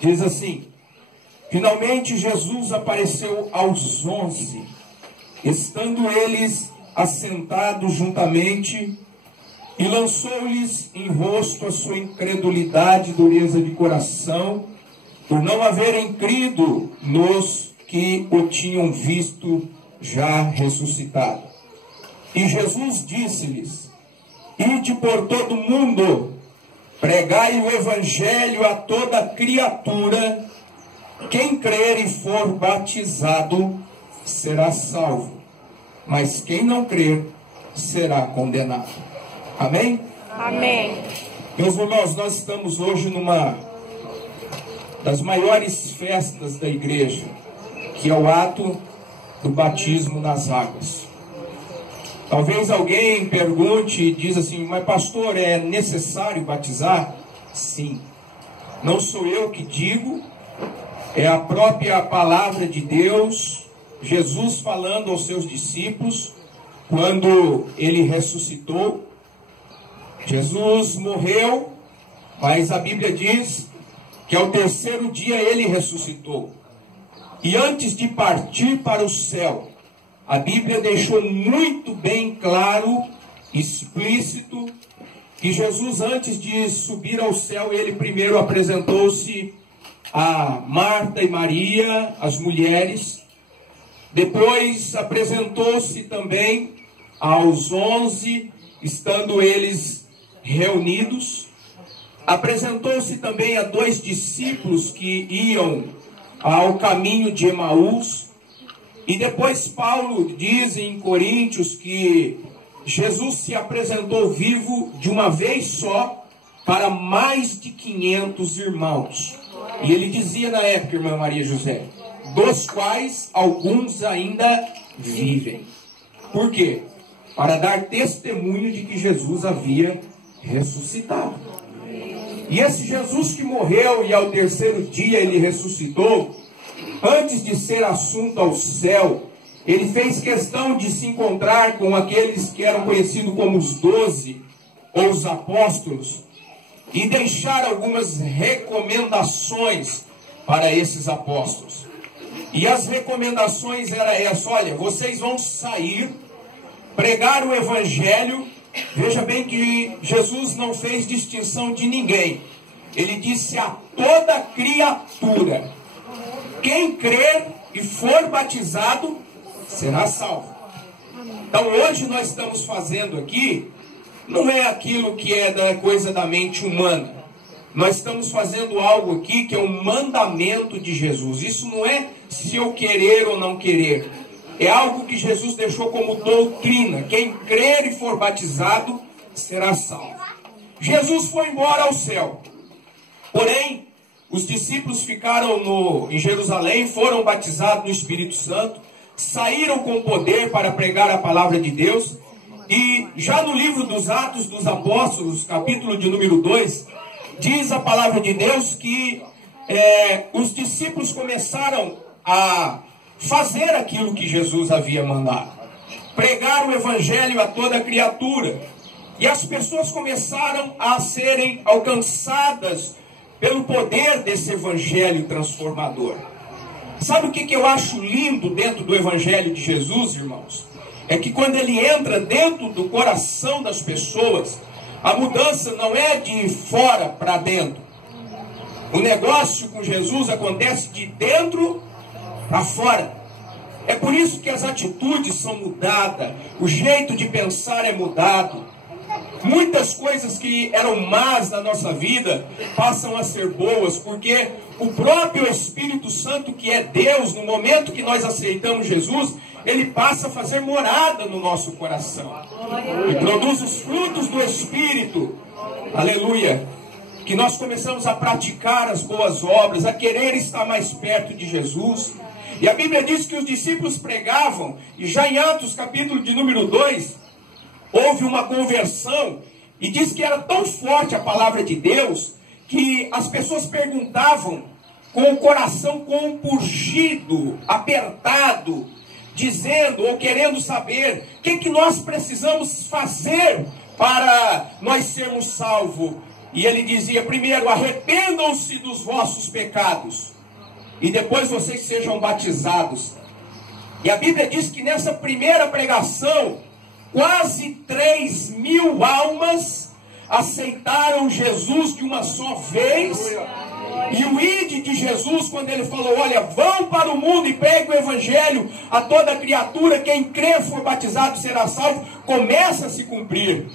Diz assim: finalmente Jesus apareceu aos 11, estando eles assentados juntamente, e lançou-lhes em rosto a sua incredulidade e dureza de coração, por não haverem crido nos que o tinham visto já ressuscitado. E Jesus disse-lhes: ide por todo o mundo, pregai o evangelho a toda criatura. Quem crer e for batizado será salvo, mas quem não crer será condenado. Amém? Amém. Meus irmãos, nós estamos hoje numa das maiores festas da igreja, que é o ato do batismo nas águas. Talvez alguém pergunte e diz assim: mas pastor, é necessário batizar? Sim. Não sou eu que digo, é a própria palavra de Deus, Jesus falando aos seus discípulos, quando ele ressuscitou. Jesus morreu, mas a Bíblia diz que ao terceiro dia ele ressuscitou. E antes de partir para o céu, a Bíblia deixou muito bem claro, explícito, que Jesus, antes de subir ao céu, ele primeiro apresentou-se a Marta e Maria, as mulheres. Depois apresentou-se também aos 11, estando eles reunidos. Apresentou-se também a 2 discípulos que iam ao caminho de Emaús. E depois Paulo diz em Coríntios que Jesus se apresentou vivo de uma vez só para mais de 500 irmãos. E ele dizia na época, irmã Maria José, dos quais alguns ainda vivem. Por quê? Para dar testemunho de que Jesus havia ressuscitado. E esse Jesus que morreu e ao terceiro dia ele ressuscitou, antes de ser assunto ao céu, ele fez questão de se encontrar com aqueles que eram conhecidos como os 12, ou os apóstolos, e deixar algumas recomendações para esses apóstolos. E as recomendações eram essas: olha, vocês vão sair, pregar o evangelho. Veja bem que Jesus não fez distinção de ninguém. Ele disse a toda criatura: quem crer e for batizado será salvo. Então hoje nós estamos fazendo aqui, não é aquilo que é da coisa da mente humana. Nós estamos fazendo algo aqui que é um mandamento de Jesus. Isso não é se eu querer ou não querer. É algo que Jesus deixou como doutrina: quem crer e for batizado será salvo. Jesus foi embora ao céu. Porém, os discípulos ficaram em Jerusalém, foram batizados no Espírito Santo, saíram com poder para pregar a palavra de Deus. E já no livro dos Atos dos Apóstolos, capítulo de número 2, diz a palavra de Deus que os discípulos começaram a fazer aquilo que Jesus havia mandado: pregar o evangelho a toda criatura. E as pessoas começaram a serem alcançadas pelo poder desse evangelho transformador. Sabe o que eu acho lindo dentro do evangelho de Jesus, irmãos? É que quando ele entra dentro do coração das pessoas, a mudança não é de fora para dentro. O negócio com Jesus acontece de dentro para fora. É por isso que as atitudes são mudadas, o jeito de pensar é mudado. Muitas coisas que eram más na nossa vida passam a ser boas, porque o próprio Espírito Santo, que é Deus, no momento que nós aceitamos Jesus, ele passa a fazer morada no nosso coração e produz os frutos do Espírito. Aleluia! Que nós começamos a praticar as boas obras, a querer estar mais perto de Jesus. E a Bíblia diz que os discípulos pregavam, e já em Atos capítulo de número 2, houve uma conversão, e diz que era tão forte a palavra de Deus, que as pessoas perguntavam com o coração compungido, apertado, dizendo ou querendo saber o que nós precisamos fazer para nós sermos salvos. E ele dizia: primeiro, arrependam-se dos vossos pecados, e depois vocês sejam batizados. E a Bíblia diz que nessa primeira pregação, quase 3.000 almas aceitaram Jesus de uma só vez. E o ide de Jesus, quando ele falou: olha, vão para o mundo e pregue o evangelho a toda criatura, quem crer for batizado será salvo, começa a se cumprir.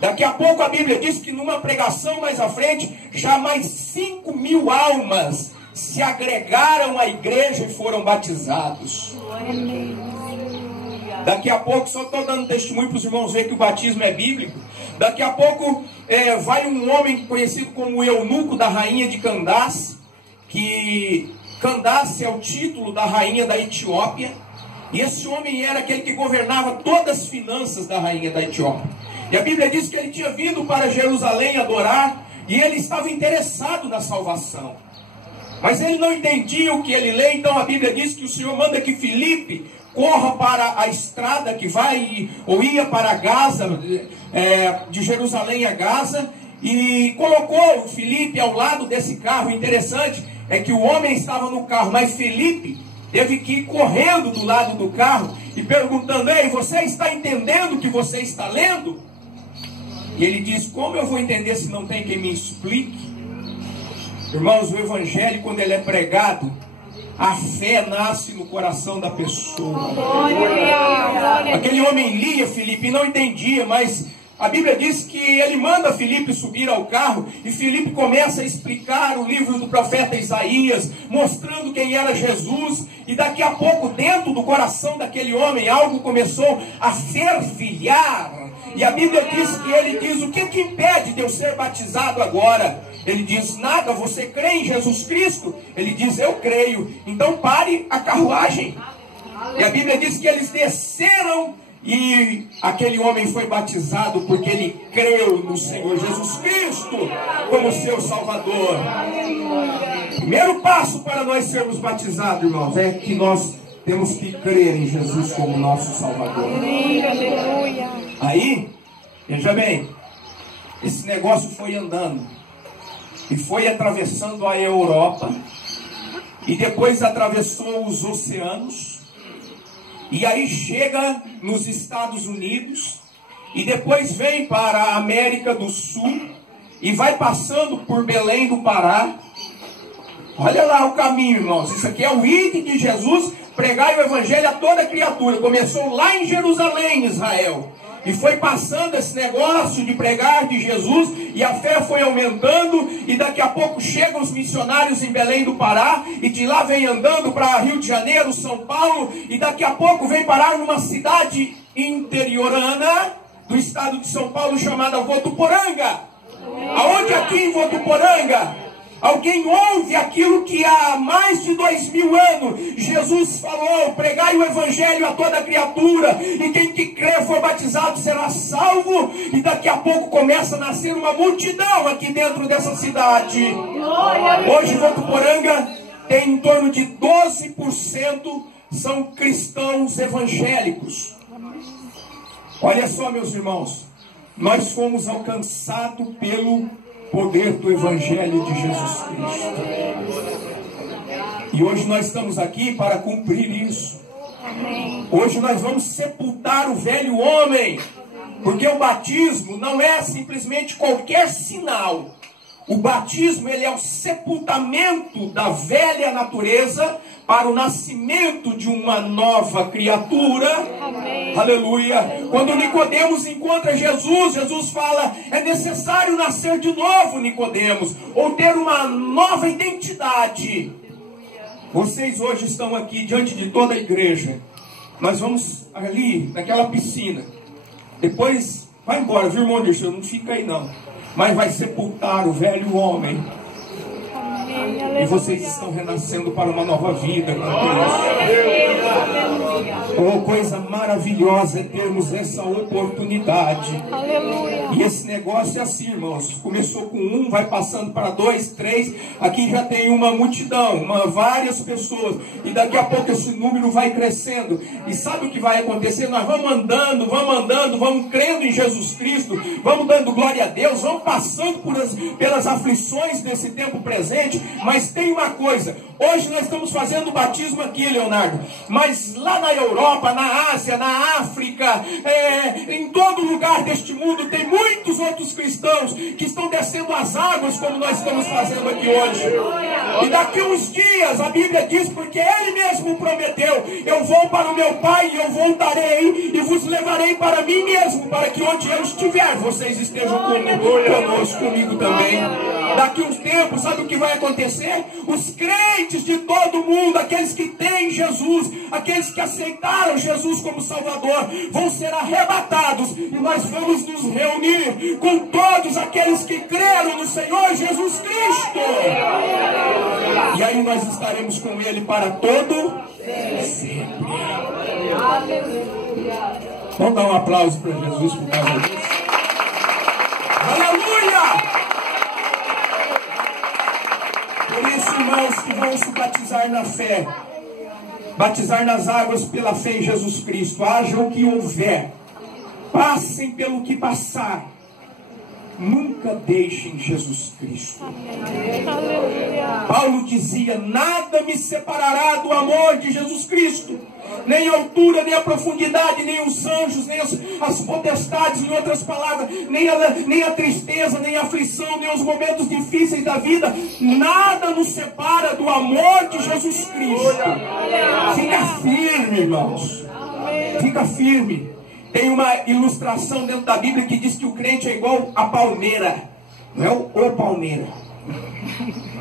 Daqui a pouco a Bíblia diz que numa pregação mais à frente, já mais 5.000 almas se agregaram à igreja e foram batizados. Daqui a pouco, só estou dando testemunho para os irmãos verem que o batismo é bíblico. Daqui a pouco vai um homem conhecido como o eunuco da rainha de Candace, que Candace é o título da rainha da Etiópia, e esse homem era aquele que governava todas as finanças da rainha da Etiópia. E a Bíblia diz que ele tinha vindo para Jerusalém adorar, e ele estava interessado na salvação. Mas ele não entendia o que ele lê, então a Bíblia diz que o Senhor manda que Filipe corra para a estrada que vai ou ia para Gaza, de Jerusalém a Gaza, e colocou o Filipe ao lado desse carro. Interessante é que o homem estava no carro, mas Filipe teve que ir correndo do lado do carro e perguntando: ei, você está entendendo o que você está lendo? E ele diz: como eu vou entender se não tem quem me explique? Irmãos, o evangelho, quando ele é pregado, a fé nasce no coração da pessoa. Aquele homem lia, Filipe, e não entendia, mas a Bíblia diz que ele manda Filipe subir ao carro, e Filipe começa a explicar o livro do profeta Isaías, mostrando quem era Jesus, e daqui a pouco, dentro do coração daquele homem, algo começou a fervilhar. E a Bíblia diz que ele diz: o que impede de eu ser batizado agora? Ele diz: nada. Você crê em Jesus Cristo? Ele diz: eu creio. Então pare a carruagem. E a Bíblia diz que eles desceram, e aquele homem foi batizado porque ele creu no Senhor Jesus Cristo como seu Salvador. Primeiro passo para nós sermos batizados, irmãos, é que nós temos que crer em Jesus como nosso Salvador. Aí, veja bem, esse negócio foi andando e foi atravessando a Europa, e depois atravessou os oceanos, e aí chega nos Estados Unidos, e depois vem para a América do Sul, e vai passando por Belém do Pará. Olha lá o caminho, irmãos. Isso aqui é o ide de Jesus, pregar o evangelho a toda criatura. Começou lá em Jerusalém, Israel, e foi passando esse negócio de pregar de Jesus, e a fé foi aumentando, e daqui a pouco chegam os missionários em Belém do Pará, e de lá vem andando para Rio de Janeiro, São Paulo, e daqui a pouco vem parar numa cidade interiorana do estado de São Paulo, chamada Votuporanga. Aonde aqui em Votuporanga alguém ouve aquilo que há mais de 2000 anos Jesus falou: pregai o evangelho a toda criatura, e quem que crer for batizado será salvo. E daqui a pouco começa a nascer uma multidão aqui dentro dessa cidade. Hoje Votuporanga tem em torno de 12% são cristãos evangélicos. Olha só, meus irmãos, nós fomos alcançados pelo poder do evangelho de Jesus Cristo, e hoje nós estamos aqui para cumprir isso. Hoje nós vamos sepultar o velho homem, porque o batismo não é simplesmente qualquer sinal. O batismo, ele é o sepultamento da velha natureza para o nascimento de uma nova criatura. Amém. Aleluia. Quando Nicodemos encontra Jesus, Jesus fala: é necessário nascer de novo, Nicodemos, ou ter uma nova identidade. Vocês hoje estão aqui diante de toda a igreja. Nós vamos ali naquela piscina. Depois vai embora, viu, irmão Dirceu? Não fica aí não. Mas vai sepultar o velho homem. E vocês estão renascendo para uma nova vida com Deus. Oh, coisa maravilhosa é termos essa oportunidade. E esse negócio é assim, irmãos. Começou com um, vai passando para 2, 3. Aqui já tem uma multidão, várias pessoas. E daqui a pouco esse número vai crescendo. E sabe o que vai acontecer? Nós vamos andando, vamos crendo em Jesus Cristo, vamos dando glória a Deus, vamos passando pelas aflições desse tempo presente. Mas tem uma coisa: hoje nós estamos fazendo o batismo aqui, Leonardo, mas lá na Europa, na Ásia, na África, em todo lugar deste mundo, tem muitos outros cristãos que estão descendo as águas como nós estamos fazendo aqui hoje. E daqui uns dias, a Bíblia diz, porque Ele mesmo prometeu: eu vou para o meu Pai e eu voltarei e vos levarei para mim mesmo, para que onde eu estiver, vocês estejam conosco, comigo também. Daqui uns tempos, sabe o que vai acontecer? Os crentes de todo mundo, aqueles que têm Jesus, aqueles que aceitaram Jesus como Salvador, vão ser arrebatados, e nós vamos nos reunir com todos aqueles que creram no Senhor Jesus Cristo. E aí nós estaremos com Ele para todo sempre. Vamos dar um aplauso para Jesus por causa disso. Aleluia! Por isso, irmãos que vão se batizar na fé, batizar nas águas pela fé em Jesus Cristo, haja o que houver, passem pelo que passar, nunca deixem Jesus Cristo. Paulo dizia: nada me separará do amor de Jesus Cristo, nem a altura, nem a profundidade, nem os anjos, nem as potestades, em outras palavras, nem a tristeza, nem a aflição, nem os momentos difíceis da vida. Nada nos separa do amor de Jesus Cristo. Fica firme, irmãos, fica firme. Tem uma ilustração dentro da Bíblia que diz que o crente é igual a palmeira. Não é o palmeira.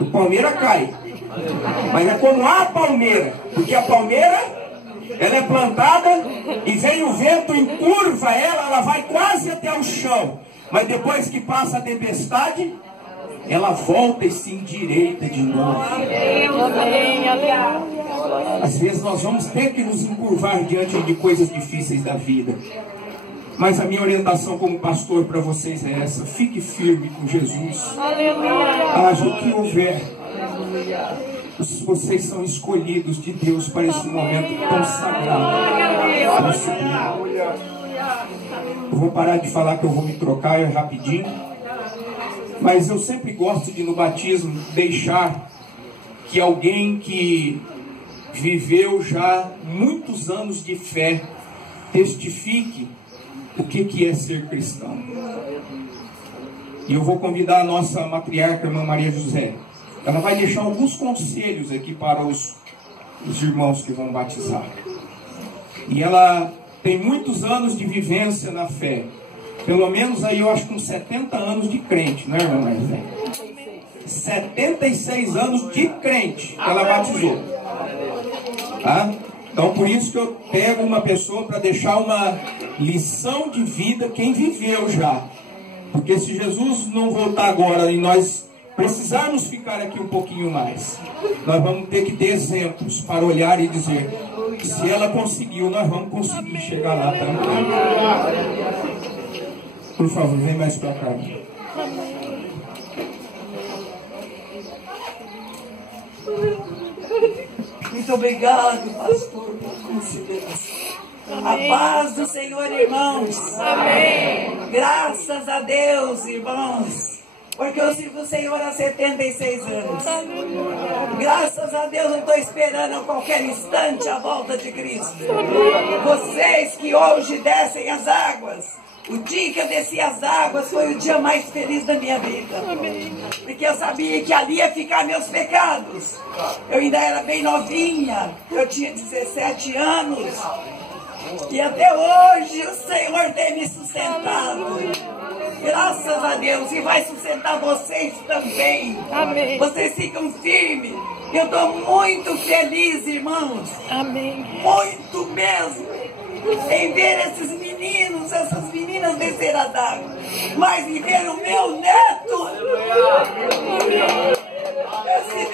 O palmeira cai, mas é como a palmeira, porque a palmeira, ela é plantada e vem o vento, encurva ela vai quase até o chão. Mas depois que passa a tempestade, ela volta e se endireita de novo. Às vezes nós vamos ter que nos encurvar diante de coisas difíceis da vida. Mas a minha orientação como pastor para vocês é essa: fique firme com Jesus. Haja o que houver. Vocês são escolhidos de Deus para esse momento tão sagrado. Eu vou parar de falar que eu vou me trocar rapidinho. Mas eu sempre gosto de, no batismo, deixar que alguém que viveu já muitos anos de fé testifique o que é ser cristão. E eu vou convidar a nossa matriarca, a irmã Maria José. Ela vai deixar alguns conselhos aqui para os irmãos que vão batizar. E ela tem muitos anos de vivência na fé. Pelo menos aí eu acho que uns 70 anos de crente, não é, irmã Maria José? 76 anos de crente que ela batizou. Tá? Então por isso que eu pego uma pessoa para deixar uma lição de vida, quem viveu já. Porque se Jesus não voltar agora e nós precisarmos ficar aqui um pouquinho mais, nós vamos ter que ter exemplos para olhar e dizer: se ela conseguiu, nós vamos conseguir chegar lá também. Por favor, vem mais para cá. Muito obrigado, pastor, por consideração. A paz do Senhor, irmãos. Amém. Graças a Deus, irmãos, porque eu sirvo o Senhor há 76 anos. Graças a Deus eu estou esperando a qualquer instante a volta de Cristo. Vocês que hoje descem as águas, o dia que eu desci as águas foi o dia mais feliz da minha vida. Porque eu sabia que ali ia ficar meus pecados. Eu ainda era bem novinha, eu tinha 17 anos. E até hoje o Senhor tem me sustentado. Graças a Deus. E vai sustentar vocês também. Amém. Vocês ficam firmes. Eu estou muito feliz, irmãos. Amém. Muito mesmo. Em ver esses meninos, essas meninas descer a água. Mas em ver o meu neto. Esse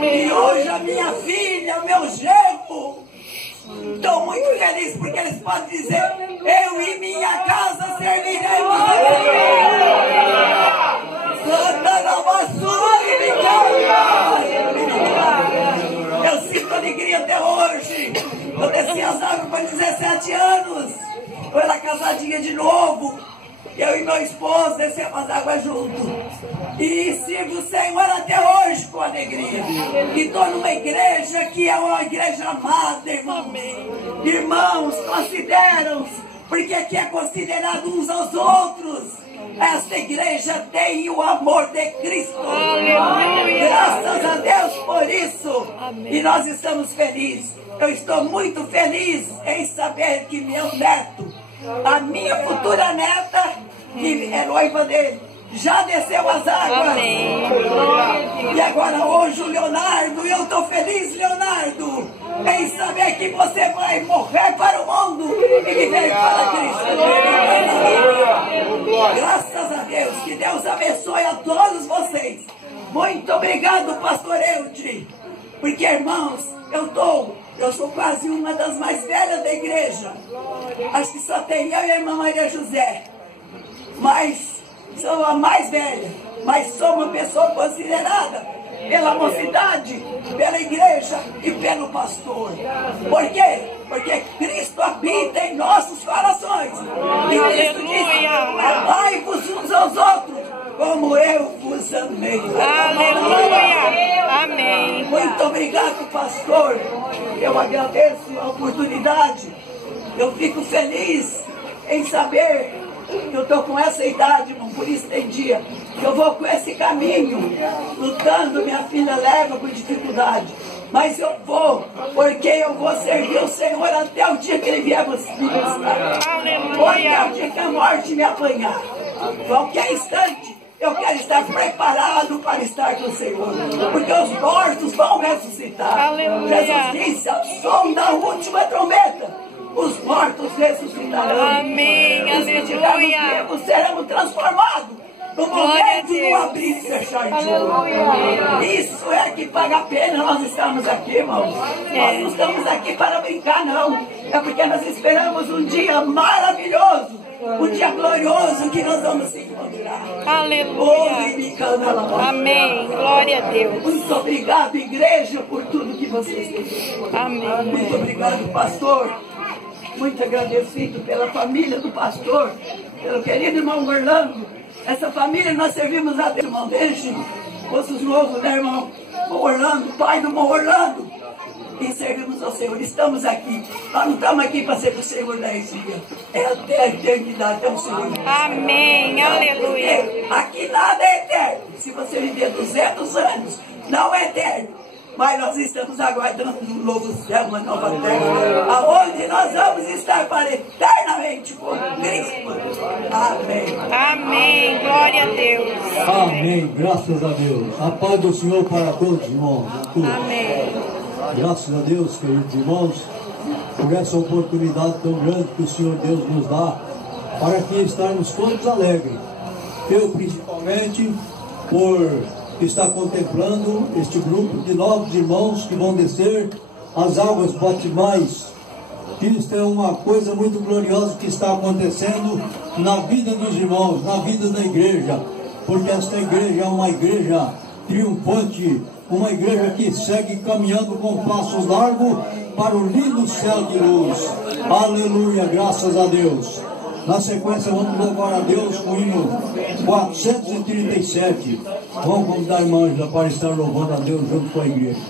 E hoje a minha filha, o meu genro, estou muito feliz porque eles podem dizer: eu e minha casa serviremos a Deus. Eu sinto alegria até hoje. Eu desci as águas para 17 anos. Eu era casadinha de novo. Eu e meu esposo descemos as águas juntos. E sirvo o Senhor até hoje com alegria. E estou numa igreja que é uma igreja amada, irmãos. Irmãos, consideram-se, porque aqui é considerado uns aos outros. Esta igreja tem o amor de Cristo. Aleluia. Graças a Deus por isso. Amém. E nós estamos felizes. Eu estou muito feliz em saber que meu neto, a minha futura neta, que é noiva dele, já desceu as águas. Amém. E agora hoje o Leonardo, eu estou feliz, Leonardo, em saber que você vai morrer para o mundo e viver para Cristo. Graças a Deus, que Deus abençoe a todos vocês. Muito obrigado, pastor Eude, porque, irmãos, eu sou quase uma das mais velhas da igreja. Acho que só tem eu e a irmã Maria José, mas sou a mais velha, mas sou uma pessoa considerada pela mocidade, pela igreja e pelo pastor. Por quê? Porque Cristo habita em nossos corações. E Cristo disse: amai-vos uns aos outros como eu vos amei. Aleluia! Amém. Muito obrigado, pastor. Eu agradeço a oportunidade. Eu fico feliz em saber que eu estou com essa idade, irmão, por isso tem dia que eu vou com esse caminho, lutando, minha filha leva por dificuldade, mas eu vou, porque eu vou servir o Senhor até o dia que Ele vier me buscar, ou até o dia que a morte me apanhar. Qualquer instante eu quero estar preparado para estar com o Senhor, porque os mortos vão ressuscitar. Aleluia. Jesus disse: ao som da última trombeta, os mortos ressuscitarão. Amém. Aleluia. Vivos, seremos transformados no momento do abrir e fechar de olho. Isso é que paga a pena nós estamos aqui, irmãos. Nós não estamos aqui para brincar, não. É porque nós esperamos um dia maravilhoso, um dia glorioso que nós vamos se encontrar. Aleluia. Amém. Glória a Deus. Muito obrigado, igreja, por tudo que vocês têm feito. Amém. Muito obrigado, pastor. Muito agradecido pela família do pastor, pelo querido irmão Orlando. Essa família nós servimos a Deus, irmão, desde Poços Novos, né, irmão? O Orlando, pai do irmão Orlando. E servimos ao Senhor. Estamos aqui. Nós não estamos aqui para servir o Senhor 10 dias. É até a eternidade, até o Senhor. Amém. Aleluia. Porque aqui nada é eterno. Se você viver 200 anos, não é eterno. Mas nós estamos aguardando um novo céu, uma nova terra, aonde nós vamos estar para eternamente com Cristo. Amém. Amém. Glória a Deus. Amém. Graças a Deus. A paz do Senhor para todos, irmãos. Amém. Graças a Deus, queridos irmãos, por essa oportunidade tão grande que o Senhor Deus nos dá, para que estarmos todos alegres. Eu, principalmente, por está contemplando este grupo de novos irmãos que vão descer as águas batismais. Isto é uma coisa muito gloriosa que está acontecendo na vida dos irmãos, na vida da igreja, porque esta igreja é uma igreja triunfante, uma igreja que segue caminhando com passos largos para o lindo céu de luz. Aleluia, graças a Deus. Na sequência, vamos louvar a Deus com o hino 437. Vamos convidar a irmã Ângela para estar louvando a Deus junto com a igreja.